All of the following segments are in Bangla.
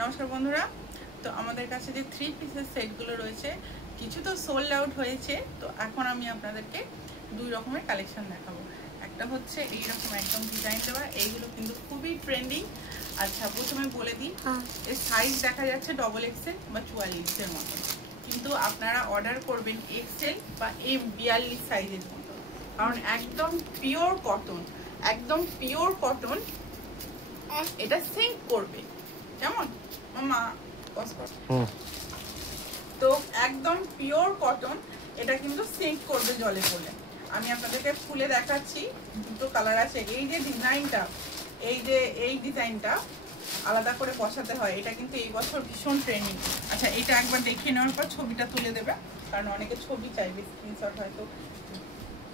নমস্কার বন্ধুরা, তো আমাদের কাছে যে 3 পিসের সেটগুলো রয়েছে কিছু তো সোল্ড আউট হয়েছে। তো এখন আমি আপনাদেরকে দুই রকমের কালেকশন দেখাবো। একটা হচ্ছে এইরকম একদম ডিজাইন দেওয়া, এইগুলো কিন্তু খুবই ট্রেন্ডিং। আচ্ছা, প্রথমে বলে দিই, এর সাইজ দেখা যাচ্ছে ডবল এক্সেল বা 44 এর মতো, কিন্তু আপনারা অর্ডার করবেন এক্সেল বা এম 42 সাইজের মতো, কারণ একদম পিওর কটন, একদম পিওর কটন। এটা সিঙ্ক করবে, কেমন মামা? তো একদম পিওর কটন, এটা কিন্তু সিঙ্ক করবে জলে পড়লে। আমি আপনাদেরকে খুলে দেখাচ্ছি, দুটো কালার আছে। এই যে ডিজাইনটা, এই ডিজাইনটা আলাদা করে বসাতে হয়, এটা কিন্তু এই বছর ভীষণ ট্রেন্ডিং। আচ্ছা, এটা একবার দেখে নেওয়ার পর ছবিটা তুলে দেবে, কারণ অনেকে ছবি চাইবে, স্ক্রিনশট হয়তো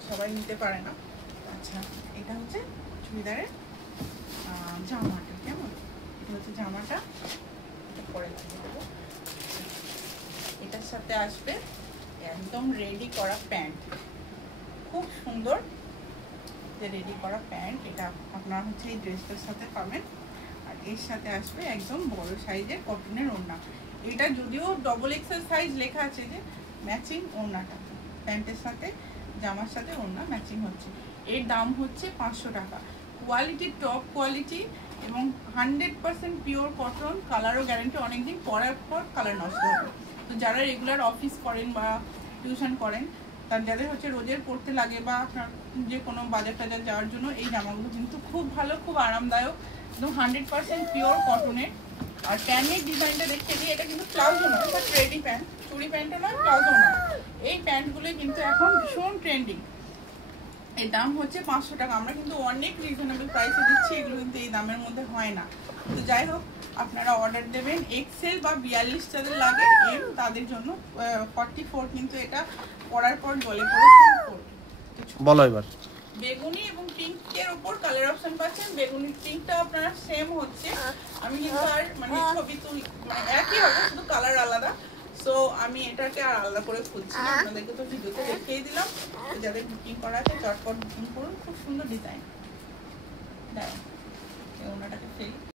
সবাই নিতে পারে না। আচ্ছা, এটা হচ্ছে চুড়িদারের জামাটা, কেমন? এটা হচ্ছে জামাটা, এটা পরে লাগিয়ে দেবো। এটার সাথে আসবে একদম রেডি করা প্যান্ট, খুব সুন্দর যে রেডি করা প্যান্ট। এটা আপনারা হচ্ছে এই ড্রেসটার সাথে পাবেন। আর এর সাথে আসবে একদম বড় সাইজের কটনের ওড়না। এটা যদিও ডবল এক্সেল সাইজ লেখা আছে, যে ম্যাচিং ওড়নাটা প্যান্টের সাথে, জামার সাথে ওড়না ম্যাচিং হচ্ছে। এর দাম হচ্ছে 500 টাকা। কোয়ালিটি টপ কোয়ালিটি এবং 100% পিওর কটন, কালারও গ্যারান্টি, অনেকদিন পরার পর কালার নষ্ট হবে। তো যারা রেগুলার অফিস করেন বা টিউশন করেন, তার যাদের হচ্ছে রোজের পড়তে লাগে বা আপনার যে কোনো বাজার টাজার যাওয়ার জন্য, এই জামাগুলো কিন্তু খুব ভালো, খুব আরামদায়ক, একদম 100% পিওর কটনের। আর প্যান্টের ডিজাইনটা দেখতে দিই, এটা কিন্তু প্লাজো নয়, বাট রেডি প্যান্ট, চুড়ি প্যান্টও নয়, প্লাজো নয়। এই প্যান্টগুলো কিন্তু এখন ভীষণ ট্রেন্ডিং। এর দাম হচ্ছে 500 টাকা। আমরা কিন্তু অনেক রিজনেবল প্রাইসে দিচ্ছি, এগুলো কিন্তু এই দামের মধ্যে হয় না। তো যাই হোক, আপনারা অর্ডার দেবেন এক্সেল বা 42 যাদের লাগে এম, তাদের জন্য 44 কিন্তু এটা পরার পর জলে পড়ে বলো এবার। বেগুনি এবং পিঙ্কের উপর কালার অপশন পাচ্ছেন। বেগুনি পিঙ্কটা আপনারা সেম হচ্ছে, আমি কিন্তু আর মানে ছবি তুলি মানে একই হবে, শুধু কালার আলাদা। সো আমি এটাকে আর আলাদা করে খুলছি না, আপনাদেরকে তো ভিডিওতে দেখিয়ে দিলাম। যাদের বুকিং করা আছে চটপট বুকিং করুন, খুব সুন্দর ডিজাইন। দাঁড়ান, ওনাটাকে ফেলি।